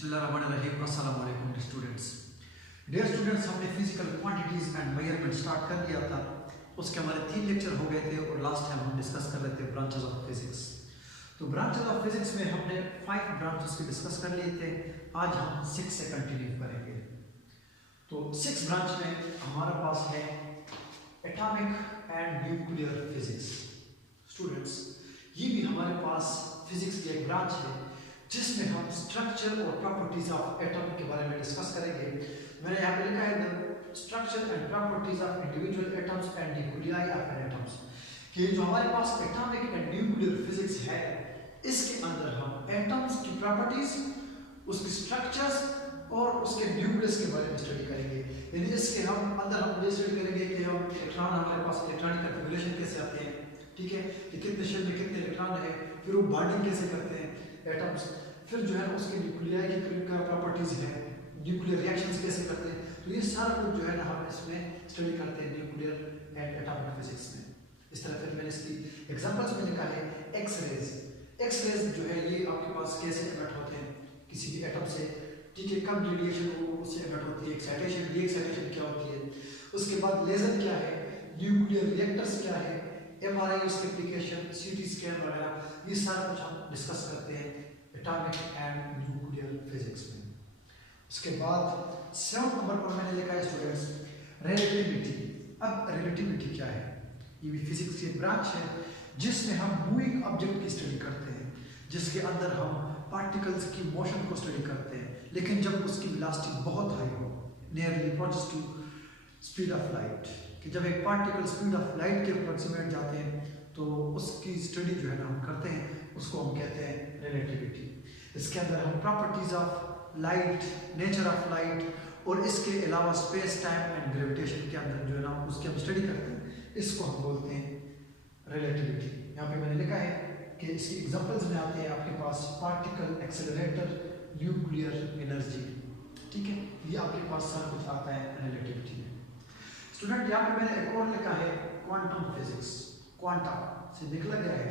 बिस्मिल्लाहिर्रहमानिर्रहीम। अस्सलाम वालेकुम स्टूडेंट्स। डियर स्टूडेंट्स, हमने physical quantities and measurement start कर लिया था। उसके हमारे 3 लेक्चर हो गए थे और लास्ट टाइम हम डिस्कस कर रहे थे ब्रांचेस ऑफ फिजिक्स। तो ब्रांचेस ऑफ फिजिक्स में हमने 5 ब्रांचेस की डिस्कस कर लिए थे। आज हम 6 से कंटिन्यू करेंगे। तो 6 ब्रांच में हमारे पास है atomic and nuclear physics. Students, ये भी हमारे पास फिजिक्स की एक ब्रांच है जिसमें हम स्ट्रक्चर और प्रॉपर्टीज ऑफ एटम के बारे में डिस्कस करेंगे। मैंने यहाँ पे लिखा है the structure and properties of individual atoms and nuclei of an atoms, कि जो हमारे पास एटॉमिक एंड न्यूक्लियर फिजिक्स है इसके अंदर हम एटम्स की प्रॉपर्टीज, उसके स्ट्रक्चर्स और उसके न्यूक्लियस के बारे में स्टडी करेंगे। यानी इसके हम अंदर हम ये स्टडी करेंगे कि हम इलेक्ट्रॉन, हमारे पास इलेक्ट्रॉनिक कन्फिगरेशन कैसे आते हैं, ठीक है, कि कितने शेल में कितने इलेक्ट्रॉन है, फिर वो बॉन्डिंग कैसे करते हैं एटम्स, फिर जो है ना उसके न्यूक्लियाई की प्रॉपर्टीज है, न्यूक्लियर रिएक्शंस कैसे करते हैं। तो ये सारा कुछ जो है ना हम इसमें स्टडी करते हैं न्यूक्लियर एंड एटॉमिक फिजिक्स में। इस तरह फिर मैंने इसकी एग्जांपल्स में लिखा है एक्स रेज। एक्स रेज जो है ये आपके पास कैसे इमिट होते हैं किसी भी एटम से, ठीक है, कब रेडिएशन उससे इमिट होती है, एक्साइटेशन, डी एक्साइटेशन क्या होती है, उसके बाद लेजर क्या है, न्यूक्लियर रिएक्टर्स क्या है, एमआरआई उसकी एप्लीकेशन, सीटी स्कैन वगैरह, ये सारा कुछ हम डिस्कस करते हैं एटॉमिक एंड न्यूक्लियर फिजिक्स में। उसके बाद 7 नंबर पर मैंने लिखा है स्टूडेंट्स रिलेटिविटी। अब रिलेटिविटी क्या है? ये भी फिजिक्स की ब्रांच है जिसमें हम मूविंग ऑब्जेक्ट की स्टडी करते हैं, जिसके अंदर हम पार्टिकल्स की मोशन को स्टडी करते हैं, लेकिन जब उसकी वेलोसिटी बहुत हाई हो, nearly approaches to speed of light, कि जब एक पार्टिकल स्पीड ऑफ लाइट के अप्रोक्सीमेट जाते हैं तो उसकी स्टडी जो है ना हम करते हैं, उसको हम कहते हैं रिलेटिविटी। इसके अंदर हम properties of light, nature of light और इसके अलावा स्पेस, टाइम एंड ग्रेविटेशन के अंदर जो है ना उसकी हम स्टडी करते हैं, इसको हम बोलते हैं रिलेटिविटी। यहाँ पे मैंने लिखा है कि इसकी एग्जांपल्स में आते हैं आपके पास पार्टिकल एक्सेलरेटर, न्यूक्लियर एनर्जी, ठीक है, ये आपके पास सारा कुछ आता है रिलेटिविटी में। स्टूडेंट, यहाँ पे मैंने एक और लिखा है क्वांटम फिजिक्स। क्वांटा से निकला गया है।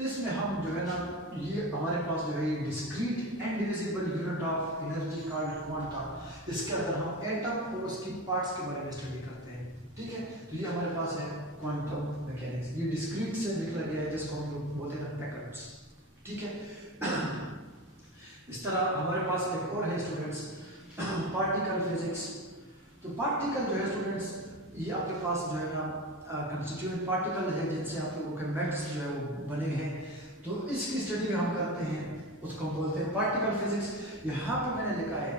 इसमें हम जो है ना ये हमारे पास जो है discrete and divisible unit of energy called quanta, इसके अंदर हम एटम और उसकी पार्ट्स के बारे में स्टडी करते हैं, ठीक है। तो ये हमारे पास है क्वांटम मैकेनिक्स। ये डिस्क्रीट से निकला गया है जिसको हम लोग बोलते हैं पैकेट्स, ठीक है। इस तरह हमारे पास एक और है स्टूडेंट्स पार्टिकल फिजिक्स। तो पार्टिकल जो है स्टूडेंट्स ये आपके पास जो है ना कंस्टिट्यूएंट पार्टिकल है जिनसे आप लोगों के मेटल्स जो है वो बने हैं, तो इसकी स्टडी हम करते हैं, उसको हम बोलते हैं पार्टिकल फिजिक्स। यहाँ पे मैंने लिखा है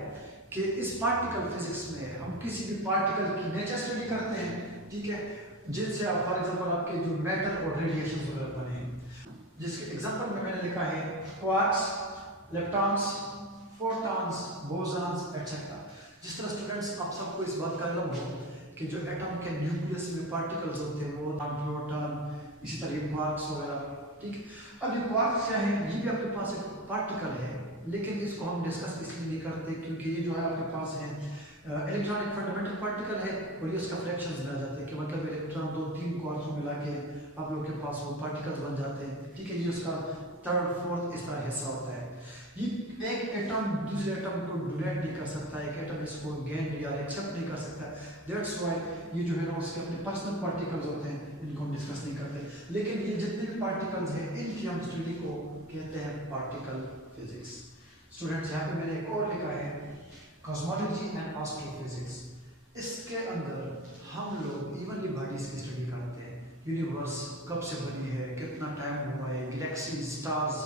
कि इस पार्टिकल फिजिक्स में हम किसी भी पार्टिकल की नेचर स्टडी करते हैं, ठीक है, जिनसे आप फॉर एग्जांपल आपके जो मैटर और रेडिएशन वगैरह बने हैं, जिसके एग्जांपल में मैंने लिखा है quarks, leptons, photons, bosons etcetera. जिस तरह स्टूडेंट्स आप सबको इस बात का इल्म हो कि जो एटम के न्यूक्लियस में पार्टिकल्स होते हैं वो प्रोटॉन, इसी तरह क्वार्क्स वगैरह, ठीक है। अब ये क्वार्क्स क्या है? ये भी आपके पास एक पार्टिकल है, लेकिन इसको हम डिस्कस इसलिए नहीं करते क्योंकि ये जो है आपके पास है इलेक्ट्रॉनिक फंडामेंटल पार्टिकल है और ये उसका फ्रैक्शंस बन जाते हैं, कि मतलब इलेक्ट्रॉन 2-3 क्वार्क्स को मिला के आप लोगों के पास वो पार्टिकल्स बन जाते हैं, ठीक है। ये उसका 3rd, 4th इस तरह हिस्सा होता है। ये एक एटम दूसरे एटम को डोनेट नहीं कर सकता, एक एटम इसको गेन या एक्सेप्ट नहीं कर सकता। दैट्स व्हाई ये जो है ना उसके अपने पर्सनल पार्टिकल्स होते हैं, इनको हम डिस्कस नहीं करते, लेकिन ये जितने भी पार्टिकल्स हैं इनकी हम स्टडी को कहते हैं पार्टिकल फिजिक्स। स्टूडेंट्स, यहाँ पे मैंने एक और लिखा है कॉस्मोलॉजी एंड एस्ट्रोफिजिक्स। इसके अंदर हम लोग इवनली बॉडीज की स्टडी करते हैं, यूनिवर्स कब से बनी है, कितना टाइम हुआ है, galaxies, stars,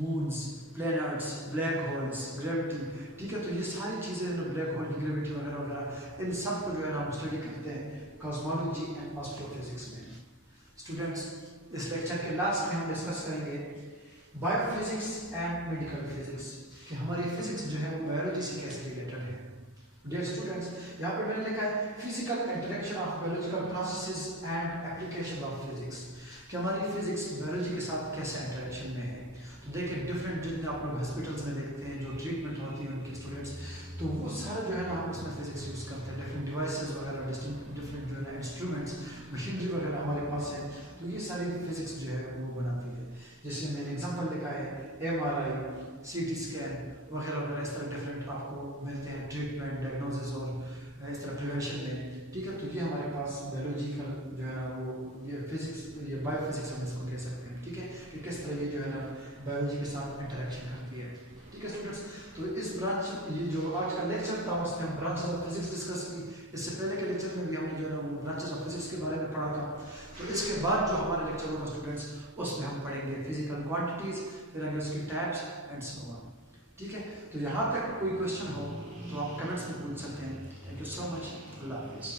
moons, planets, black holes, gravity, ठीक है। तो ये सारी चीज़ें जो ब्लैक होल की ग्रेविटी वगैरह वगैरह, इन सब को जो है ना हम स्टडी करते हैं कॉस्मोलॉजी एंड एस्ट्रोफिजिक्स में। स्टूडेंट्स, इस लेक्चर के लास्ट में हम डिस्कस करेंगे बायोफिजिक्स एंड मेडिकल फिजिक्स, कि हमारी फिजिक्स जो है वो बायोलॉजी से कैसे रिलेटेड है। डियर स्टूडेंट्स, यहाँ पे मैंने लिखा है physical interaction of biological processes and application of physics, कि हमारी फिजिक्स बायोलॉजी के साथ कैसे इंटरेक्शन में है। तो देखिए डिफरेंट जितने आप लोग हॉस्पिटल्स में देखते हैं जो ट्रीटमेंट होती है उनकी स्टूडेंट्स, तो वो सारा जो है ना हम उसमें फिजिक्स यूज़ करते हैं, डिफरेंट डिवाइसेस वगैरह, डिफरेंट जो है ना इंस्ट्रूमेंट्स, मशीनरी वगैरह हमारे पास है, तो ये सारी फिजिक्स जो है वो बनाती है। जैसे मैंने एग्जांपल लिखा है एमआरआई, CT स्कैन वगैरह वगैरह, इस तरह डिफरेंट आपको मिलते हैं ट्रीटमेंट, डायग्नोसिस और इस तरह प्रिवेंशन में। ठीक है, तो ये हमारे पास बायोलॉजिकल जो है ना वो ये फिजिक्स, ये बायोफिजिक्स हम इसको कह सकते हैं। ठीक है, कि किस तरह ये जो है ना बायोलॉजी के साथ इंटरेक्शन करती है। ठीक है स्टूडेंट्स, तो इस ब्रांच, ये जो आज का लेक्चर था उसमें हम ब्रांचेस ऑफ फिजिक्स डिस्कस की। इससे पहले के लेक्चर में भी हमने जो है ना वो ब्रांचेस ऑफ फिजिक्स के बारे में पढ़ा था। तो इसके बाद जो हमारा लेक्चर होगा स्टूडेंट्स, उसमें हम पढ़ेंगे फिजिकल क्वांटिटीज, फिर आगे उसकी टाइप्स एंड सो ऑन। ठीक है, तो यहाँ तक कोई क्वेश्चन हो तो आप कमेंट्स में पूछ सकते हैं। थैंक यू सो मच, अल्लाह हाफिज़।